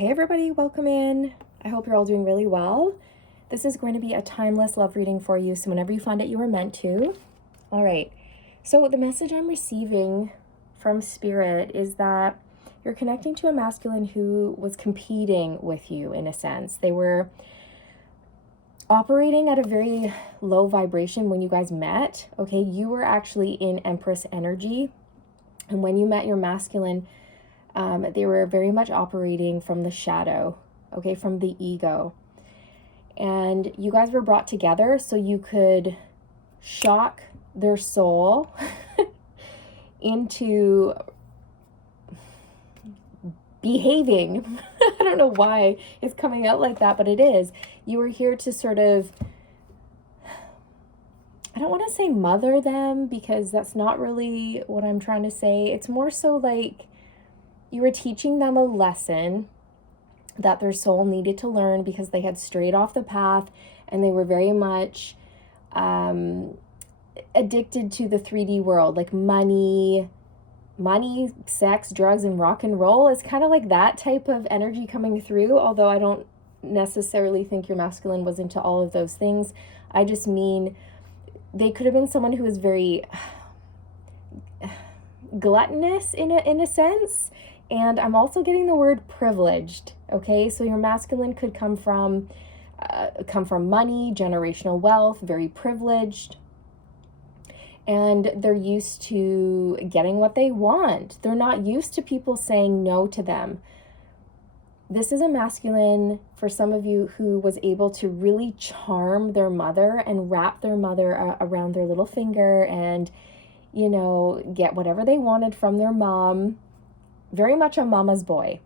Hey everybody, welcome in. I hope you're all doing really well. This is going to be a timeless love reading for you, so whenever you find it, you were meant to. All right, so the message I'm receiving from Spirit is that you're connecting to a masculine who was competing with you in a sense. They were operating at a very low vibration when you guys met, okay? You were actually in Empress energy, and when you met your masculine, they were very much operating from the shadow, okay, from the ego. And you guys were brought together so you could shock their soul into behaving. I don't know why it's coming out like that, but it is. You were here to sort of, I don't want to say mother them, because that's not really what I'm trying to say. It's more so like you were teaching them a lesson that their soul needed to learn because they had strayed off the path and they were very much addicted to the 3D world, like money, sex, drugs, and rock and roll. It's kind of like that type of energy coming through, although I don't necessarily think your masculine was into all of those things. I just mean they could have been someone who was very gluttonous in a sense. And I'm also getting the word privileged, okay? So your masculine could come from money, generational wealth, very privileged. And they're used to getting what they want. They're not used to people saying no to them. This is a masculine, for some of you, who was able to really charm their mother and wrap their mother around their little finger and, you know, get whatever they wanted from their mom. Very much a mama's boy.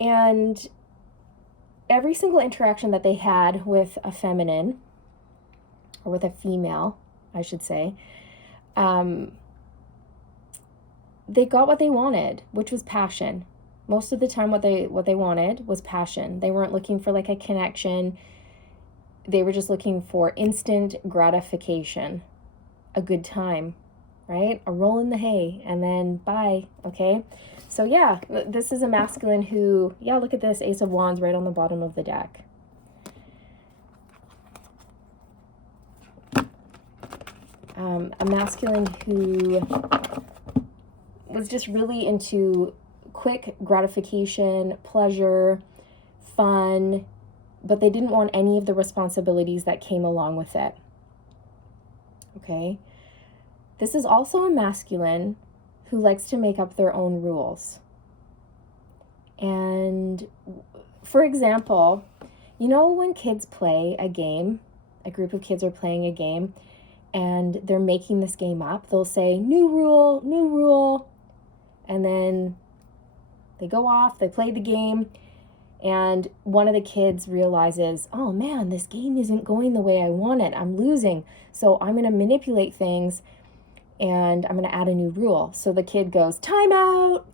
And every single interaction that they had with a feminine, or with a female, I should say, they got what they wanted, which was passion. Most of the time what they wanted was passion. They weren't looking for like a connection. They were just looking for instant gratification, a good time, right? A roll in the hay and then bye, okay? So yeah, this is a masculine who, yeah, look at this, Ace of Wands right on the bottom of the deck. A masculine who was just really into quick gratification, pleasure, fun, but they didn't want any of the responsibilities that came along with it, okay? This is also a masculine who likes to make up their own rules. And for example, you know when kids play a game, a group of kids are playing a game, and they're making this game up, they'll say, new rule, and then they go off, they play the game, and one of the kids realizes, oh man, this game isn't going the way I want it, I'm losing, so I'm going to manipulate things, and I'm going to add a new rule. So the kid goes, time out,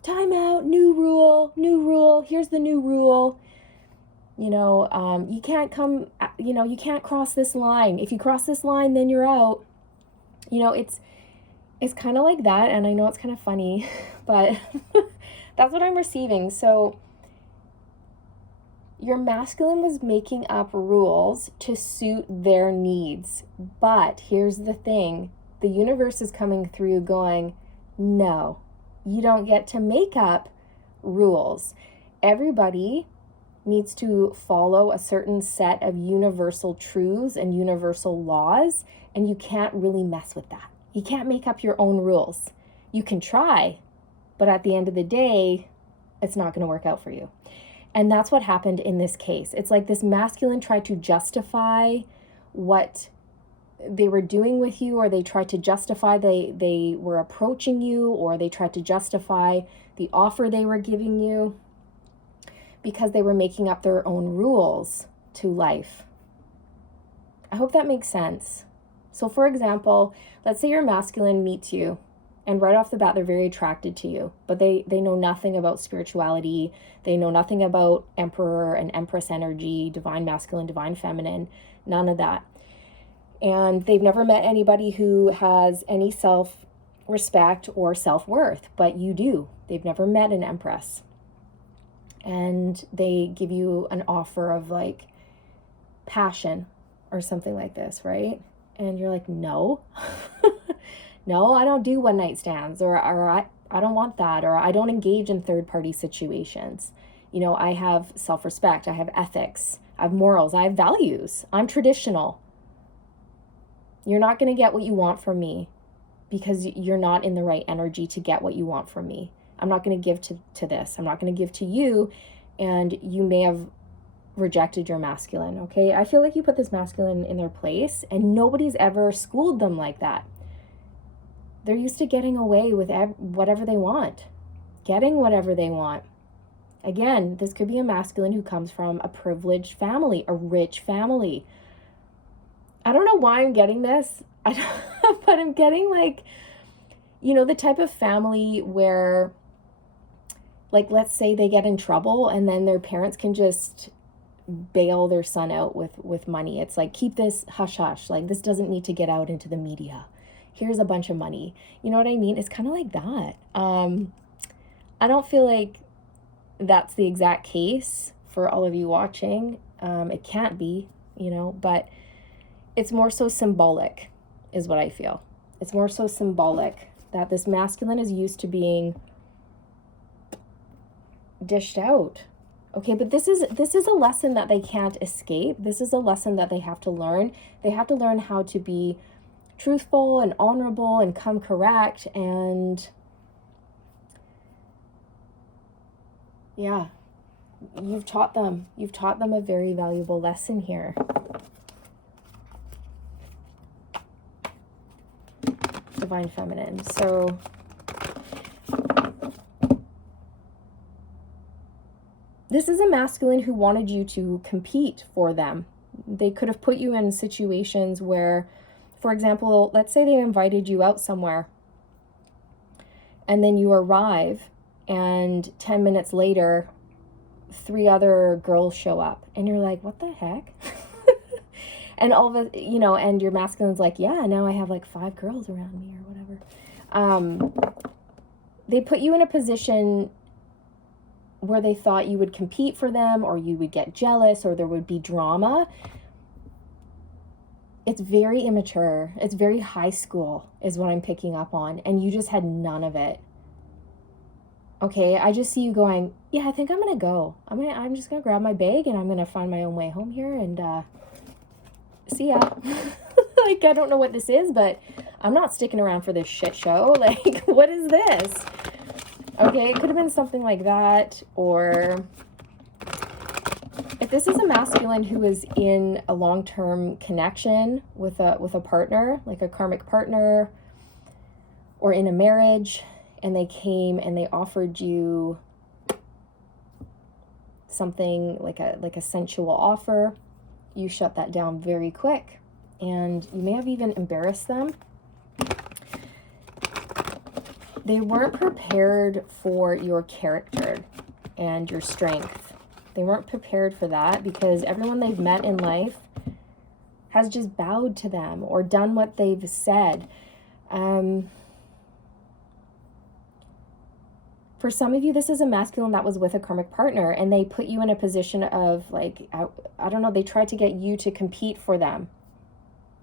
new rule, here's the new rule. You know, you can't come, you know, you can't cross this line. If you cross this line, then you're out. You know, it's kind of like that, and I know it's kind of funny, but that's what I'm receiving. So your masculine was making up rules to suit their needs. But here's the thing. The universe is coming through going, no, you don't get to make up rules. Everybody needs to follow a certain set of universal truths and universal laws, and you can't really mess with that. You can't make up your own rules. You can try, but at the end of the day, it's not going to work out for you. And that's what happened in this case. It's like this masculine tried to justify what they were doing with you, or they tried to justify they were approaching you, or they tried to justify the offer they were giving you, because they were making up their own rules to life. I hope that makes sense. So for example, let's say your masculine meets you, and right off the bat, they're very attracted to you, but they know nothing about spirituality. They know nothing about Emperor and Empress energy, divine masculine, divine feminine, none of that. And they've never met anybody who has any self-respect or self-worth, but you do. They've never met an Empress. and they give you an offer of like passion or something like this, right? And you're like, no, no, I don't do one night stands, or I don't want that, or I don't engage in third party situations. You know, I have self-respect, I have ethics, I have morals, I have values, I'm traditional. You're not going to get what you want from me because you're not in the right energy to get what you want from me. I'm not going to give to this. I'm not going to give to you. And you may have rejected your masculine, okay? I feel like you put this masculine in their place and nobody's ever schooled them like that. They're used to getting away with whatever they want, getting whatever they want. Again, this could be a masculine who comes from a privileged family, a rich family. I don't know why I'm getting this, but I'm getting like, you know, the type of family where, like, let's say they get in trouble and then their parents can just bail their son out with money. It's like, keep this hush hush, like this doesn't need to get out into the media. Here's a bunch of money. You know what I mean? It's kind of like that. I don't feel like that's the exact case for all of you watching. It can't be, you know, but it's more so symbolic is what I feel. It's more so symbolic that this masculine is used to being dished out. Okay, but this is a lesson that they can't escape. This is a lesson that they have to learn. They have to learn how to be truthful and honorable and come correct. And yeah, you've taught them a very valuable lesson here. Divine Feminine. So this is a masculine who wanted you to compete for them. They could have put you in situations where, for example, let's say they invited you out somewhere and then you arrive and 10 minutes later 3 other girls show up and you're like, what the heck? And all of it, you know, and your masculine's like, yeah, now I have like 5 girls around me or whatever. They put you in a position where they thought you would compete for them, or you would get jealous, or there would be drama. It's very immature. It's very high school is what I'm picking up on. And you just had none of it. Okay, I just see you going, yeah, I think I'm going to go. I'm just going to grab my bag and I'm going to find my own way home here and see ya. Like, I don't know what this is, but I'm not sticking around for this shit show. Like, what is this? Okay, it could have been something like that. Or if this is a masculine who is in a long-term connection with a partner, like a karmic partner, or in a marriage, and they came and they offered you something like a sensual offer, you shut that down very quick, and you may have even embarrassed them. They weren't prepared for your character and your strength. They weren't prepared for that because everyone they've met in life has just bowed to them or done what they've said. For some of you, this is a masculine that was with a karmic partner and they put you in a position of like, I don't know, they tried to get you to compete for them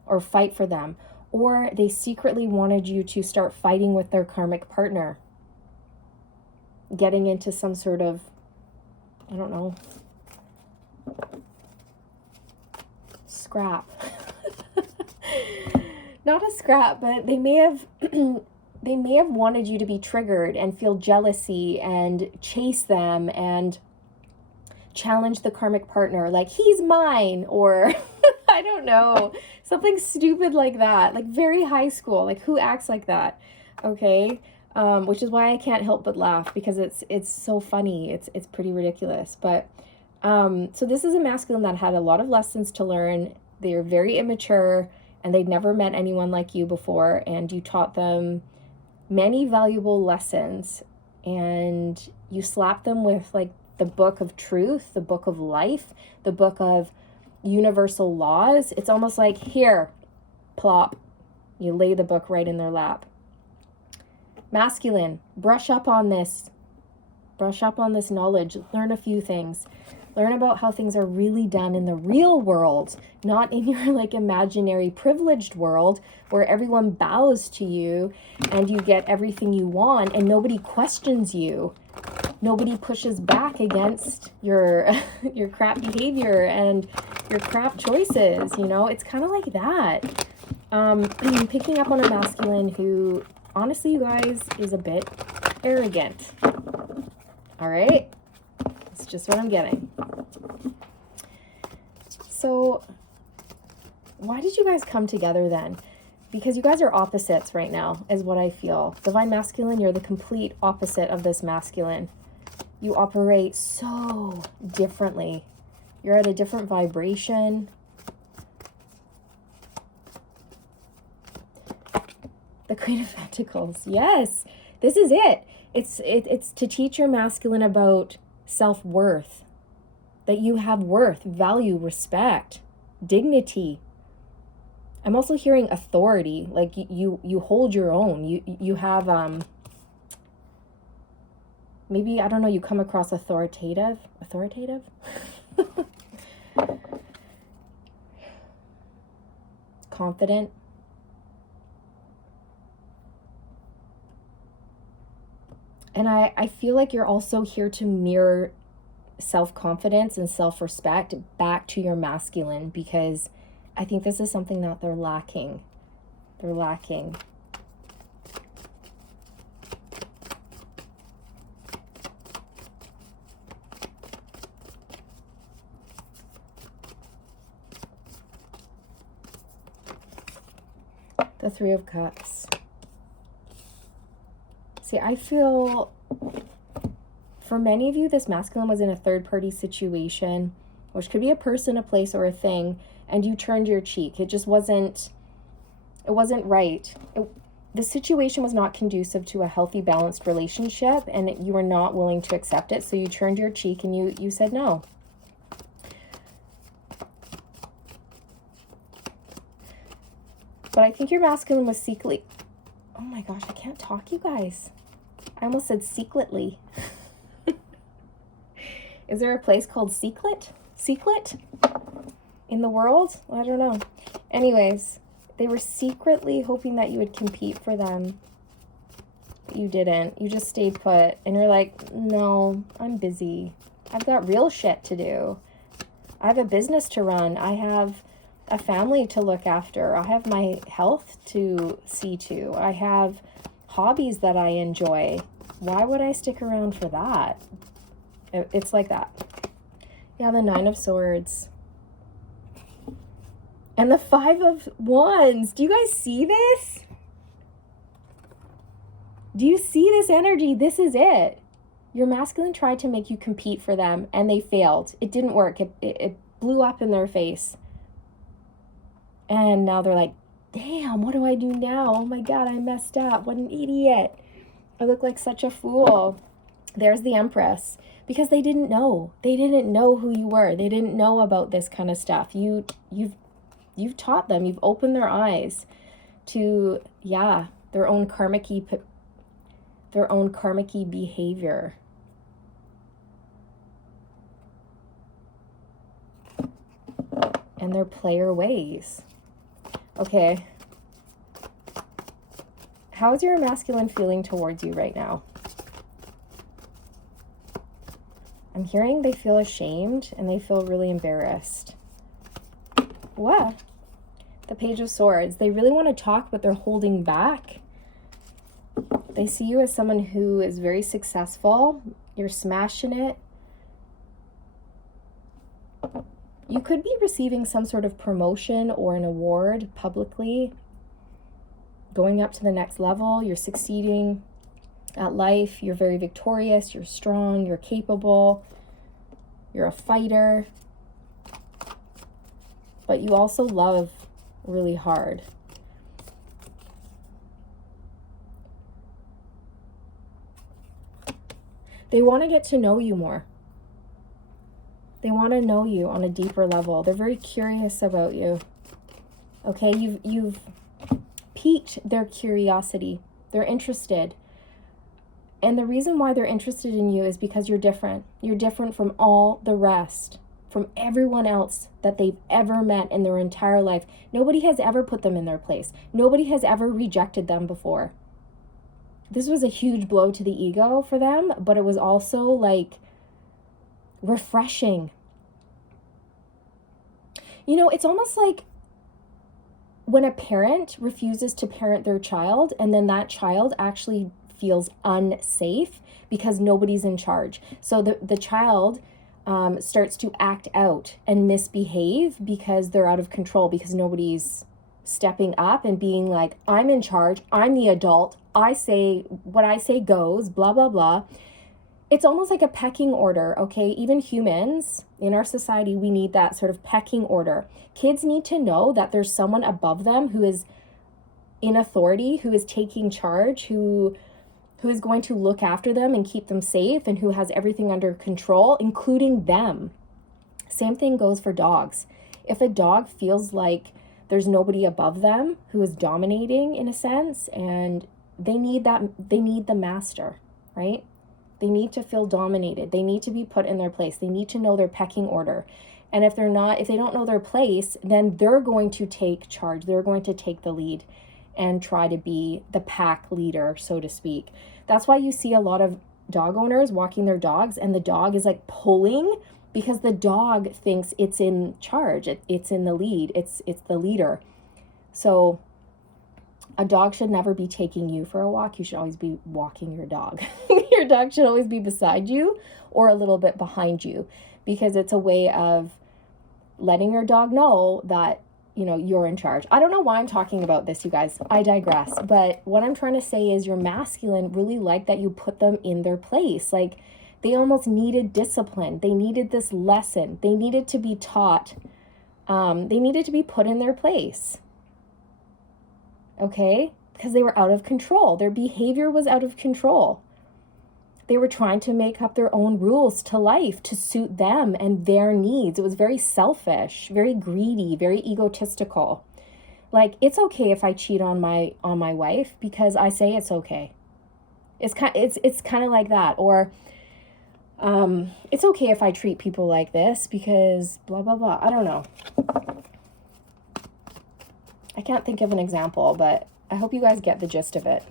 or fight for them. Or they secretly wanted you to start fighting with their karmic partner. Getting into some sort of, I don't know, scrap. Not a scrap, but they may have wanted you to be triggered and feel jealousy and chase them and challenge the karmic partner, like, he's mine, or I don't know, something stupid like that, like very high school. Like, who acts like that? Okay, which is why I can't help but laugh, because it's so funny. It's pretty ridiculous. But so this is a masculine that had a lot of lessons to learn. They're very immature and they'd never met anyone like you before, and you taught them many valuable lessons, and you slapped them with like the book of truth, the book of life, the book of universal laws. It's almost like, here, plop, you lay the book right in their lap. Masculine, brush up on this brush up on this knowledge, learn a few things. Learn about how things are really done in the real world, not in your like imaginary privileged world where everyone bows to you and you get everything you want and nobody questions you. Nobody pushes back against your your crap behavior and your crap choices, you know? It's kind of like that. Picking up on a masculine who, honestly, you guys, is a bit arrogant. All right? That's just what I'm getting. So, why did you guys come together then? Because you guys are opposites right now, is what I feel. Divine Masculine, you're the complete opposite of this masculine. You operate so differently. You're at a different vibration. The Queen of Pentacles. Yes, this is it. It's to teach your masculine about self-worth. That you have worth, value, respect, dignity. I'm also hearing authority. Like you hold your own. You have maybe, I don't know, you come across authoritative? Confident. And I feel like you're also here to mirror self-confidence and self-respect back to your masculine, because I think this is something that they're lacking. They're lacking. The Three of Cups. See, I feel for many of you, this masculine was in a third-party situation, which could be a person, a place, or a thing, and you turned your cheek. It just wasn't, it wasn't right. The situation was not conducive to a healthy, balanced relationship, and you were not willing to accept it, so you turned your cheek and you said no. But I think your masculine was secretly, oh my gosh, I can't talk, you guys. I almost said secretly. Is there a place called Secret in the world? I don't know. Anyways, they were secretly hoping that you would compete for them. But you didn't. You just stayed put. And you're like, no, I'm busy. I've got real shit to do. I have a business to run. I have a family to look after. I have my health to see to. I have hobbies that I enjoy. Why would I stick around for that? It's like that. Yeah, the Nine of Swords. And the Five of Wands. Do you guys see this? Do you see this energy? This is it. Your masculine tried to make you compete for them and they failed. It didn't work. It blew up in their face. And now they're like, damn, what do I do now? Oh my God, I messed up. What an idiot. I look like such a fool. There's the Empress. Because they didn't know. They didn't know who you were. They didn't know about this kind of stuff. You've taught them. You've opened their eyes to, yeah, their own karmic-y behavior. And their player ways. Okay. How's your masculine feeling towards you right now? I'm hearing they feel ashamed and they feel really embarrassed. What? The Page of Swords. They really want to talk, but they're holding back. They see you as someone who is very successful. You're smashing it. You could be receiving some sort of promotion or an award publicly. Going up to the next level. You're succeeding at life. You're very victorious. You're strong. You're capable. You're a fighter. But you also love really hard. They want to get to know you more. They want to know you on a deeper level. They're very curious about you. Okay, you've piqued their curiosity. They're interested. And the reason why they're interested in you is because you're different. You're different from all the rest, from everyone else that they've ever met in their entire life. Nobody has ever put them in their place. Nobody has ever rejected them before. This was a huge blow to the ego for them, but it was also like refreshing. You know, it's almost like when a parent refuses to parent their child, and then that child actually feels unsafe because nobody's in charge. So the child starts to act out and misbehave because they're out of control, because nobody's stepping up and being like, I'm in charge, I'm the adult, I say what I say goes, blah, blah, blah. It's almost like a pecking order, okay? Even humans in our society, we need that sort of pecking order. Kids need to know that there's someone above them who is in authority, who is taking charge, who is going to look after them and keep them safe, and who has everything under control, including them. Same thing goes for dogs. If a dog feels like there's nobody above them who is dominating in a sense, and they need the master, right? They need to feel dominated. They need to be put in their place. They need to know their pecking order. And if they don't know their place, then they're going to take charge. They're going to take the lead and try to be the pack leader, so to speak. That's why you see a lot of dog owners walking their dogs and the dog is like pulling, because the dog thinks it's in charge. It's in the lead. It's the leader. So a dog should never be taking you for a walk. You should always be walking your dog. Your dog should always be beside you or a little bit behind you, because it's a way of letting your dog know that, you know, you're in charge. I don't know why I'm talking about this, you guys. I digress. But what I'm trying to say is your masculine really liked that you put them in their place. Like, they almost needed discipline. They needed this lesson. They needed to be taught. They needed to be put in their place. Okay? Because they were out of control. Their behavior was out of control. They were trying to make up their own rules to life to suit them and their needs. It was very selfish, very greedy, very egotistical. Like, it's okay if I cheat on my wife because I say it's okay. It's kind of like that. Or it's okay if I treat people like this because blah, blah, blah. I don't know. I can't think of an example, but I hope you guys get the gist of it.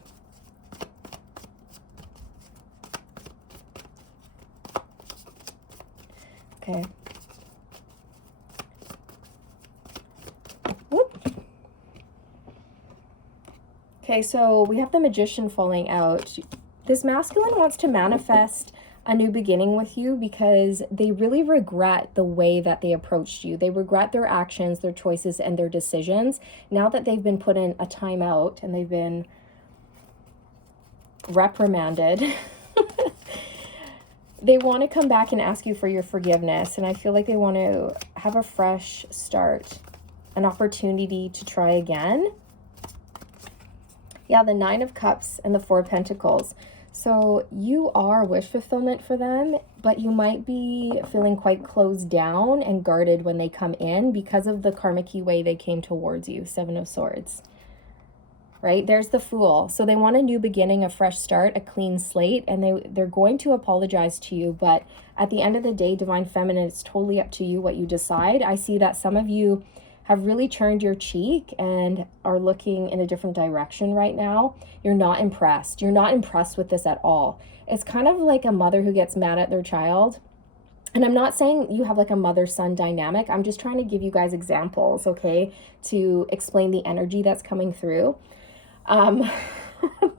Okay. Whoop. Okay, so we have the Magician falling out. This masculine wants to manifest a new beginning with you because they really regret the way that they approached you. They regret their actions, their choices, and their decisions. Now that they've been put in a timeout and they've been reprimanded, they want to come back and ask you for your forgiveness. And I feel like they want to have a fresh start, an opportunity to try again. Yeah, the Nine of Cups and the Four of Pentacles. So you are wish fulfillment for them, but you might be feeling quite closed down and guarded when they come in because of the karmic-y way they came towards you. Seven of Swords. Right? There's the Fool. So they want a new beginning, a fresh start, a clean slate, and they're going to apologize to you. But at the end of the day, Divine Feminine, it's totally up to you what you decide. I see that some of you have really turned your cheek and are looking in a different direction right now. You're not impressed. You're not impressed with this at all. It's kind of like a mother who gets mad at their child. And I'm not saying you have like a mother-son dynamic. I'm just trying to give you guys examples, okay, to explain the energy that's coming through.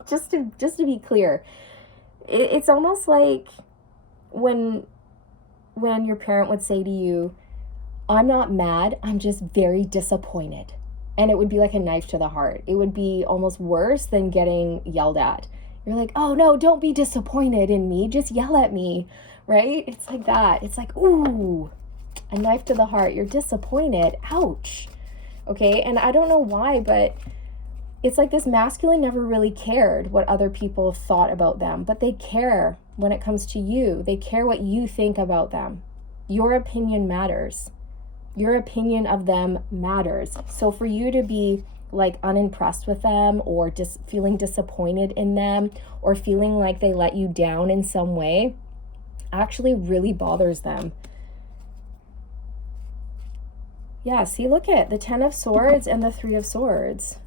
Just to be clear, it's almost like when your parent would say to you, I'm not mad, I'm just very disappointed. And it would be like a knife to the heart. It would be almost worse than getting yelled at. You're like, oh no, don't be disappointed in me, just yell at me, right? It's like that. It's like, ooh, a knife to the heart. You're disappointed. Ouch. Okay, and I don't know why, but it's like this masculine never really cared what other people thought about them, but they care when it comes to you. They care what you think about them. Your opinion matters. Your opinion of them matters. So for you to be like unimpressed with them, or just feeling disappointed in them, or feeling like they let you down in some way, actually really bothers them. Yeah, see, look at the 10 of Swords and the 3 of Swords.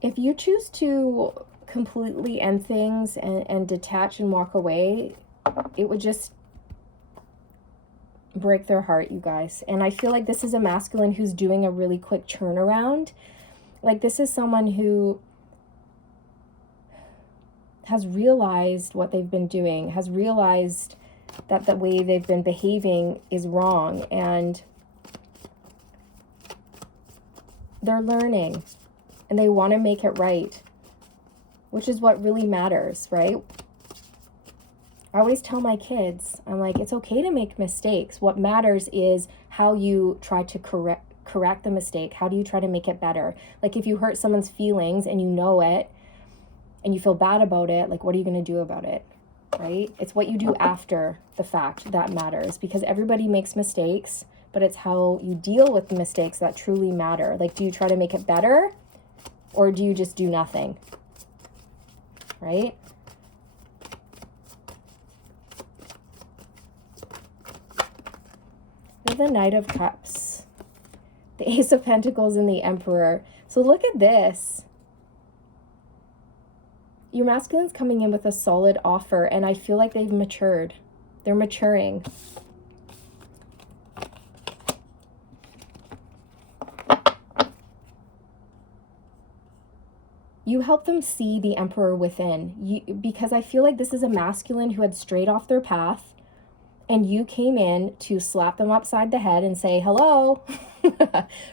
If you choose to completely end things and detach and walk away, it would just break their heart, you guys. And I feel like this is a masculine who's doing a really quick turnaround. Like, this is someone who has realized what they've been doing, has realized that the way they've been behaving is wrong, and they're learning and they want to make it right, which is what really matters, right? I always tell my kids, I'm like, it's okay to make mistakes. What matters is how you try to correct the mistake. How do you try to make it better? Like, if you hurt someone's feelings and you know it and you feel bad about it, like, what are you going to do about it, right? It's what you do after the fact that matters, because everybody makes mistakes, but it's how you deal with the mistakes that truly matter. Like, do you try to make it better, or do you just do nothing, right? The Knight of Cups, the Ace of Pentacles, and the Emperor. So look at this. Your masculine's coming in with a solid offer, and I feel like they've matured. They're maturing. You help them see the Emperor within. Because I feel like this is a masculine who had strayed off their path, and you came in to slap them upside the head and say, hello,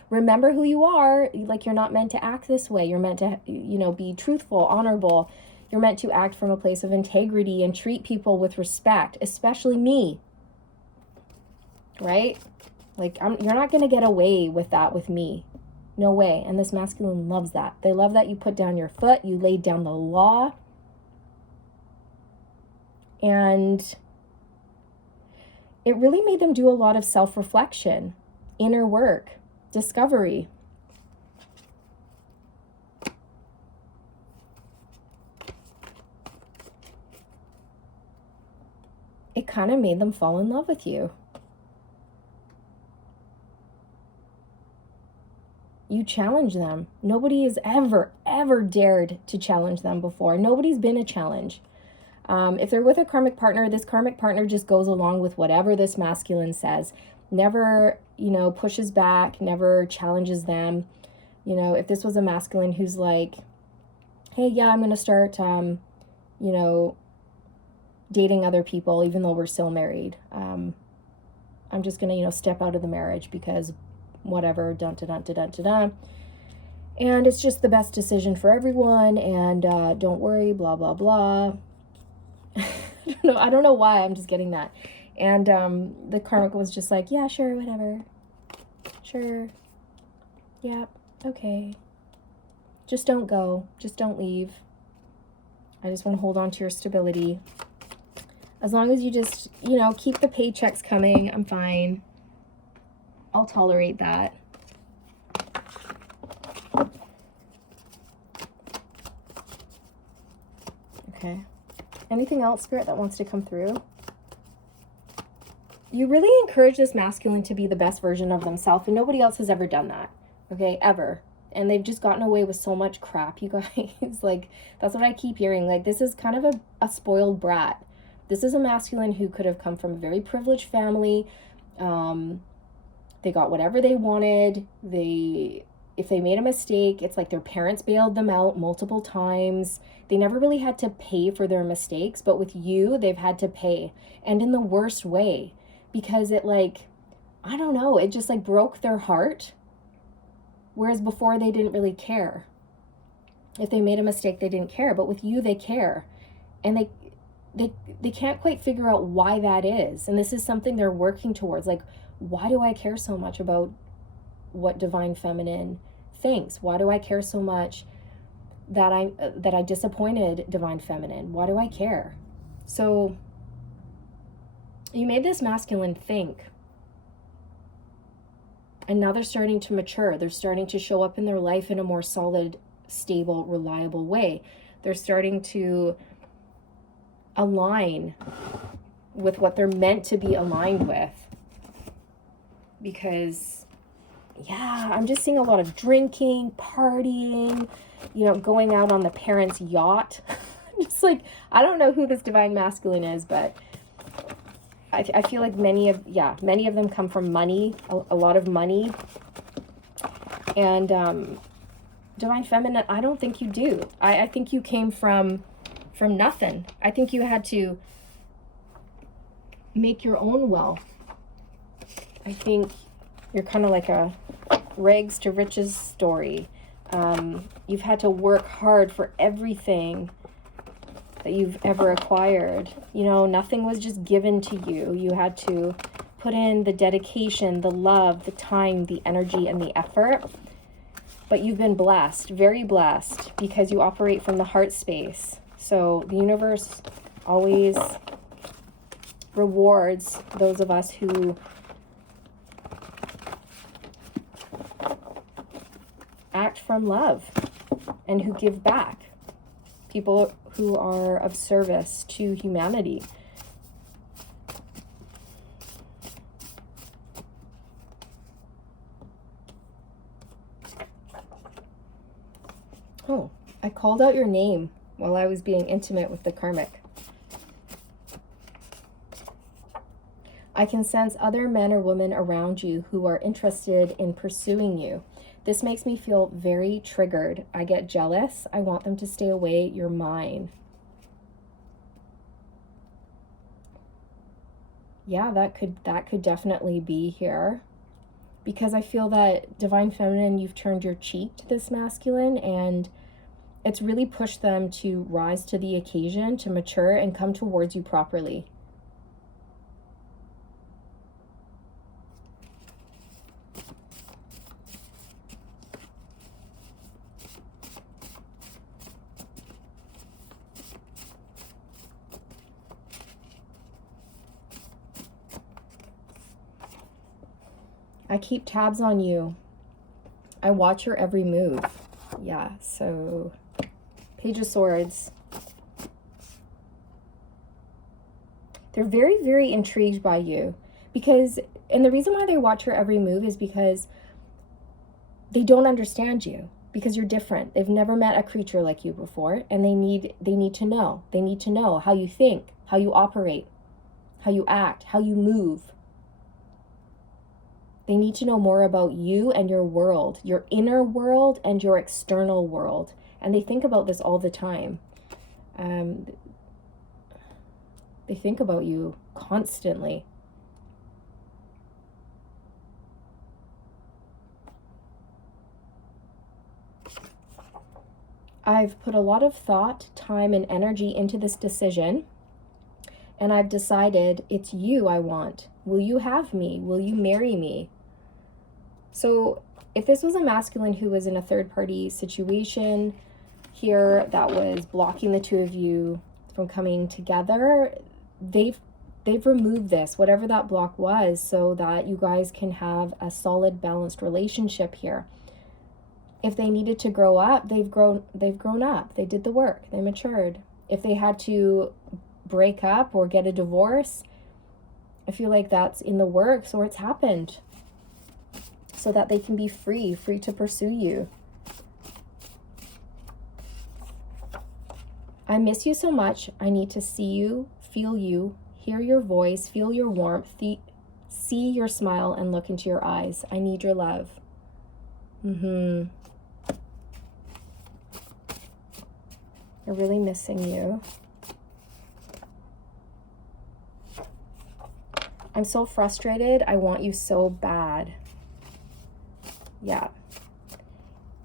remember who you are. Like, you're not meant to act this way. You're meant to, be truthful, honorable. You're meant to act from a place of integrity and treat people with respect, especially me, right? Like, you're not going to get away with that with me. No way. And this masculine loves that. They love that you put down your foot, you laid down the law. And it really made them do a lot of self-reflection, inner work, discovery. It kind of made them fall in love with you. You challenge them. Nobody has ever dared to challenge them before. Nobody's been a challenge. If they're with a karmic partner, this karmic partner just goes along with whatever this masculine says. Never, pushes back, never challenges them. If this was a masculine who's like, hey, yeah, I'm going to start, dating other people, even though we're still married. I'm just going to, step out of the marriage because whatever, dun-dun-dun-dun-dun-dun. And it's just the best decision for everyone, and don't worry, blah, blah, blah. I don't know why I'm just getting that. And the karmic was just like, yeah, sure, whatever. Sure. Yep, okay. Just don't go. Just don't leave. I just want to hold on to your stability. As long as you just, keep the paychecks coming, I'm fine. I'll tolerate that. Okay. Anything else, Spirit, that wants to come through? You really encourage this masculine to be the best version of themselves, and nobody else has ever done that, okay, ever. And they've just gotten away with so much crap, you guys. Like, that's what I keep hearing. Like, this is kind of a spoiled brat. This is a masculine who could have come from a very privileged family. They got whatever they wanted. If they made a mistake, it's like their parents bailed them out multiple times. They never really had to pay for their mistakes, but with you, they've had to pay. And in the worst way, because it I don't know, it just broke their heart. Whereas before they didn't really care. If they made a mistake, they didn't care. But with you, they care. And they can't quite figure out why that is. And this is something they're working towards. Like, why do I care so much about what divine feminine thinks? Why do I care so much that I disappointed divine feminine? Why do I care So you made this masculine think. And now they're starting to mature. They're starting to show up in their life in a more solid, stable, reliable way. They're starting to align with what they're meant to be aligned with. Because, yeah, I'm just seeing a lot of drinking, partying, going out on the parents' yacht. Just like, I don't know who this divine masculine is, but I feel like many of them come from money, a lot of money. And divine feminine, I don't think you do. I think you came from nothing. I think you had to make your own wealth. I think you're kind of like a rags to riches story. You've had to work hard for everything that you've ever acquired. Nothing was just given to you. You had to put in the dedication, the love, the time, the energy, and the effort. But you've been blessed, very blessed, because you operate from the heart space. So the universe always rewards those of us who act from love and who give back. People who are of service to humanity. Oh, I called out your name while I was being intimate with the karmic. I can sense other men or women around you who are interested in pursuing you. This makes me feel very triggered. I get jealous. I want them to stay away. You're mine. Yeah, that could definitely be here. Because I feel that divine feminine, you've turned your cheek to this masculine, and it's really pushed them to rise to the occasion, to mature and come towards you properly. I keep tabs on you. I watch your every move. Yeah, so Page of Swords. They're very, very intrigued by you. And the reason why they watch your every move is because they don't understand you. Because you're different. They've never met a creature like you before. And they need to know. They need to know how you think, how you operate, how you act, how you move. They need to know more about you and your world, your inner world and your external world. And they think about this all the time. They think about you constantly. I've put a lot of thought, time, and energy into this decision. And I've decided it's you I want. Will you have me? Will you marry me? So if this was a masculine who was in a third-party situation here that was blocking the two of you from coming together, they've removed this, whatever that block was, so that you guys can have a solid, balanced relationship here. If they needed to grow up, they've grown up. They did the work. They matured. If they had to break up or get a divorce, I feel like that's in the works, or it's happened, so that they can be free to pursue you. I miss you so much. I need to see you, feel you, hear your voice, feel your warmth, see your smile, and look into your eyes. I need your love. They're really missing you. I'm so frustrated. I want you so bad. Yeah.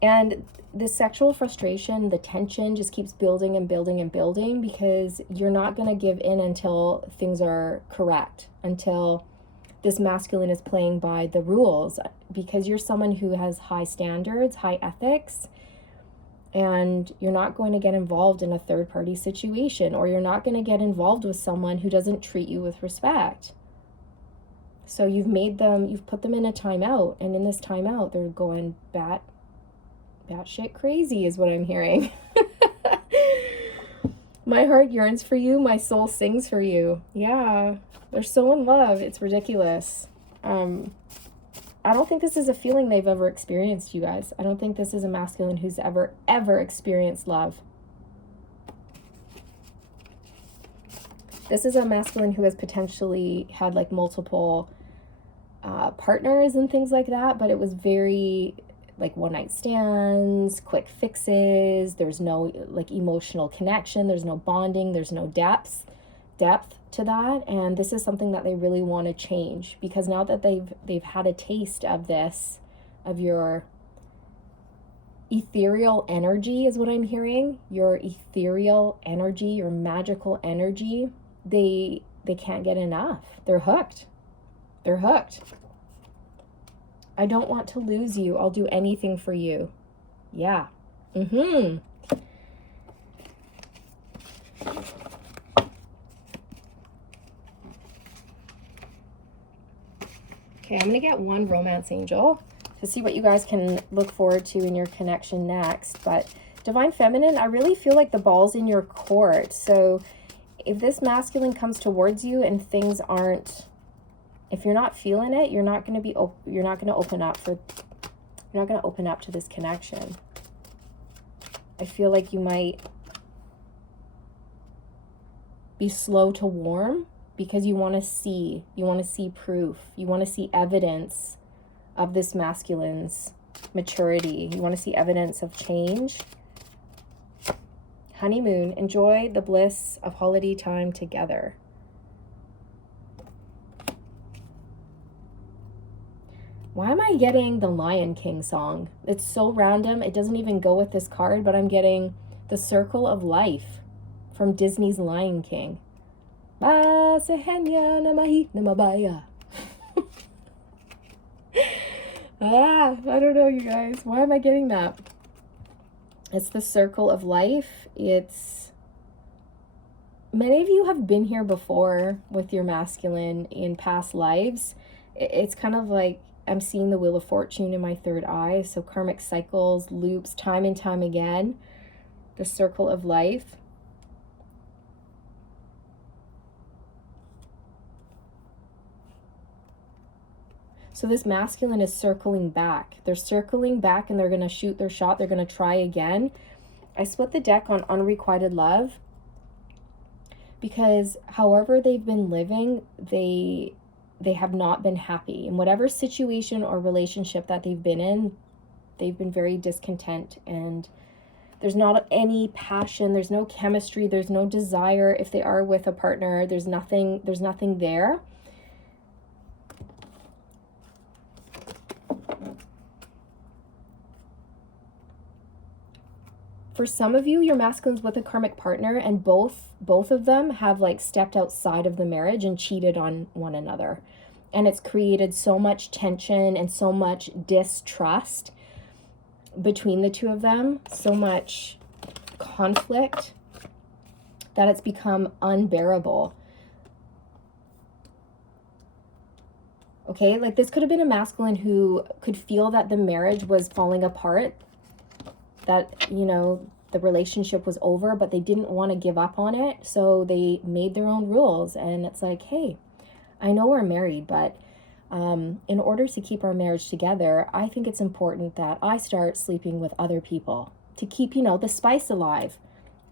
And the sexual frustration, the tension just keeps building and building and building, because you're not going to give in until things are correct, until this masculine is playing by the rules, because you're someone who has high standards, high ethics, and you're not going to get involved in a third-party situation, or you're not going to get involved with someone who doesn't treat you with respect. So you've put them in a timeout, and in this timeout, they're going batshit crazy is what I'm hearing. My heart yearns for you. My soul sings for you. Yeah, they're so in love. It's ridiculous. I don't think this is a feeling they've ever experienced, you guys. I don't think this is a masculine who's ever experienced love. This is a masculine who has potentially had like multiple partners and things like that, but it was very like one-night stands, quick fixes. There's no like emotional connection. There's no bonding. There's no depth to that. And this is something that they really want to change, because now that they've had a taste of this, of your ethereal energy is what I'm hearing, your ethereal energy, your magical energy, they can't get enough. They're hooked. They're hooked. I don't want to lose you. I'll do anything for you. Yeah. Okay, I'm going to get one romance angel to see what you guys can look forward to in your connection next. But Divine Feminine, I really feel like the ball's in your court. So if this masculine comes towards you and things aren't, if you're not feeling it, you're not going to open up to this connection. I feel like you might be slow to warm, because you want to see proof. You want to see evidence of this masculine's maturity. You want to see evidence of change. Honeymoon, enjoy the bliss of holiday time together. Why am I getting the Lion King song? It's so random. It doesn't even go with this card, but I'm getting the Circle of Life from Disney's Lion King. I don't know, you guys. Why am I getting that? It's the Circle of Life. Many of you have been here before with your masculine in past lives. It's kind of like I'm seeing the Wheel of Fortune in my third eye. So karmic cycles, loops, time and time again. The Circle of Life. So this masculine is circling back. They're circling back and they're going to shoot their shot. They're going to try again. I split the deck on unrequited love, because however they've been living, they have not been happy. In whatever situation or relationship that they've been in, they've been very discontent, and there's not any passion, there's no chemistry, there's no desire. If they are with a partner, there's nothing there. For some of you, your masculine's with a karmic partner, and both of them have like stepped outside of the marriage and cheated on one another. And it's created so much tension and so much distrust between the two of them, so much conflict, that it's become unbearable. Okay, like this could have been a masculine who could feel that the marriage was falling apart, that, you know, the relationship was over, but they didn't want to give up on it. So they made their own rules. And it's like, hey, I know we're married, but in order to keep our marriage together, I think it's important that I start sleeping with other people to keep, you know, the spice alive.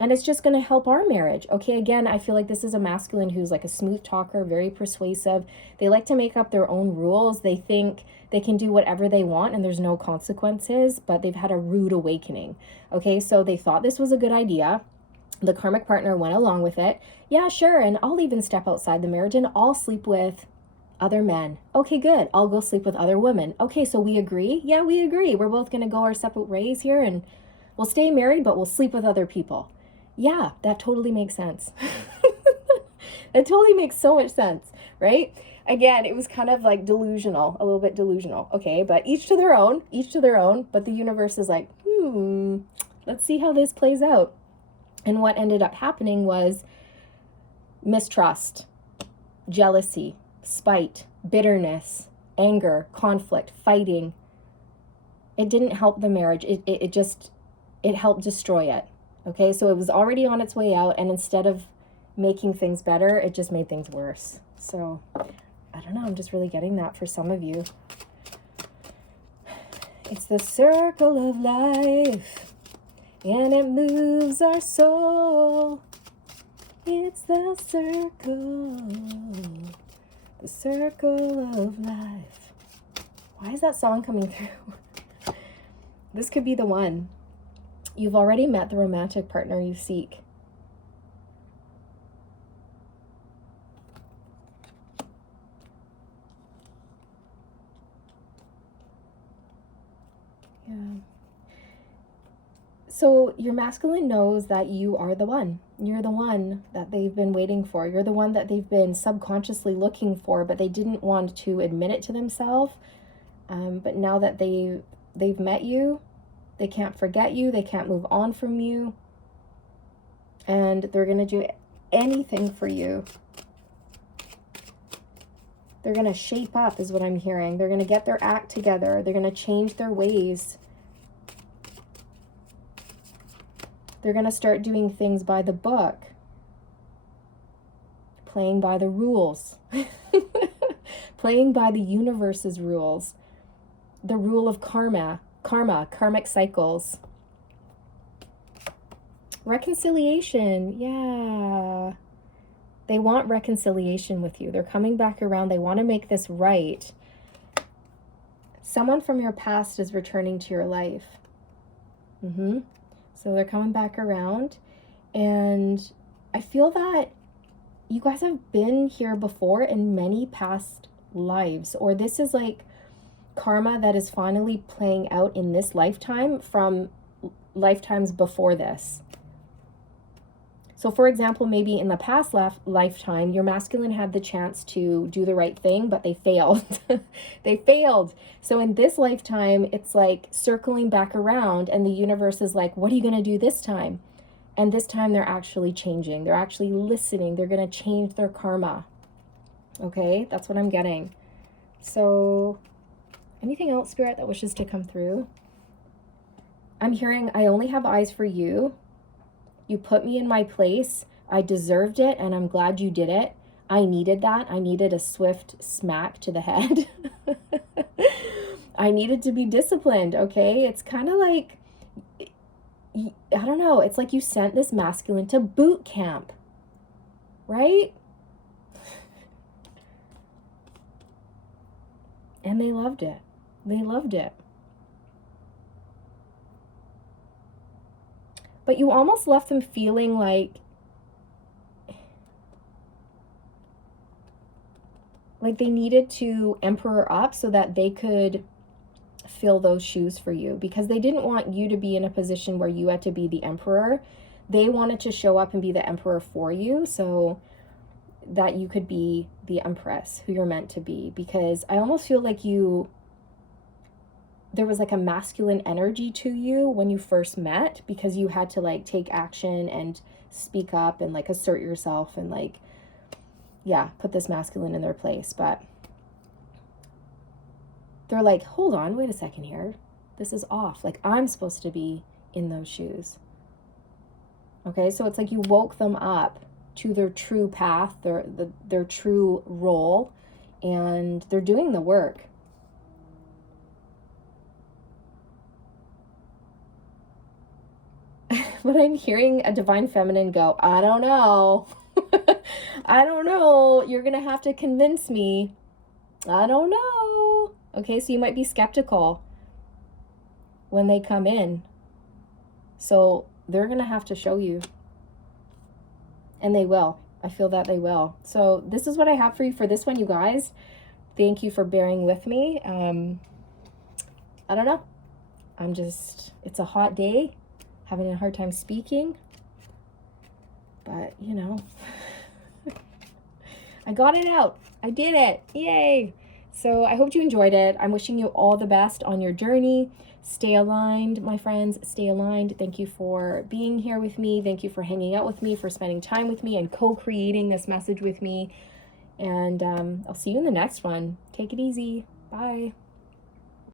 And it's just going to help our marriage. Okay, again, I feel like this is a masculine who's like a smooth talker, very persuasive. They like to make up their own rules. They think they can do whatever they want and there's no consequences, but they've had a rude awakening. Okay, so they thought this was a good idea. The karmic partner went along with it. Yeah, sure, and I'll even step outside the marriage and I'll sleep with other men. Okay, good. I'll go sleep with other women. Okay, so we agree? Yeah, we agree. We're both going to go our separate ways here, and we'll stay married, but we'll sleep with other people. Yeah, that totally makes sense. That totally makes so much sense, right? Again, it was kind of like delusional, a little bit delusional, okay? But each to their own, but the universe is like, Let's see how this plays out. And what ended up happening was mistrust, jealousy, spite, bitterness, anger, conflict, fighting. It didn't help the marriage. It helped destroy it. Okay, so it was already on its way out, and instead of making things better, it just made things worse. So I don't know, I'm just really getting that for some of you. It's the circle of life, and it moves our soul. It's the circle of life. Why is that song coming through? This could be the one. You've already met the romantic partner you seek. Yeah. So your masculine knows that you are the one. You're the one that they've been waiting for. You're the one that they've been subconsciously looking for, but they didn't want to admit it to themselves. But now that they've met you, they can't forget you. They can't move on from you. And they're going to do anything for you. They're going to shape up, is what I'm hearing. They're going to get their act together. They're going to change their ways. They're going to start doing things by the book. Playing by the rules. Playing by the universe's rules. The rule of karmic cycles. Reconciliation, yeah. They want reconciliation with you. They're coming back around. They want to make this right. Someone from your past is returning to your life. So they're coming back around. And I feel that you guys have been here before in many past lives. Or this is like karma that is finally playing out in this lifetime from lifetimes before this. So for example, maybe in the past lifetime, your masculine had the chance to do the right thing, but they failed. They failed. So in this lifetime, it's like circling back around, and the universe is like, what are you going to do this time? And this time they're actually changing. They're actually listening. They're going to change their karma. Okay, that's what I'm getting. So anything else, Spirit, that wishes to come through? I'm hearing, I only have eyes for you. You put me in my place. I deserved it, and I'm glad you did it. I needed that. I needed a swift smack to the head. I needed to be disciplined, okay? It's kind of like, I don't know, it's like you sent this masculine to boot camp, right? And they loved it. They loved it. But you almost left them feeling like they needed to emperor up so that they could fill those shoes for you, because they didn't want you to be in a position where you had to be the emperor. They wanted to show up and be the emperor for you so that you could be the empress who you're meant to be. Because I almost feel like there was like a masculine energy to you when you first met, because you had to like take action and speak up and like assert yourself and like, yeah, put this masculine in their place. But they're like, hold on, wait a second here. This is off. Like, I'm supposed to be in those shoes. Okay, so it's like you woke them up to their true path, their true role, and they're doing the work. But I'm hearing a divine feminine go, I don't know. I don't know. You're going to have to convince me. I don't know. Okay, so you might be skeptical when they come in. So they're going to have to show you. And they will. I feel that they will. So this is what I have for you for this one, you guys. Thank you for bearing with me. I don't know. It's a hot day. Having a hard time speaking, but you know, I got it out. I did it. Yay. So I hope you enjoyed it. I'm wishing you all the best on your journey. Stay aligned, my friends. Stay aligned. Thank you for being here with me. Thank you for hanging out with me, for spending time with me and co-creating this message with me. And I'll see you in the next one. Take it easy. Bye.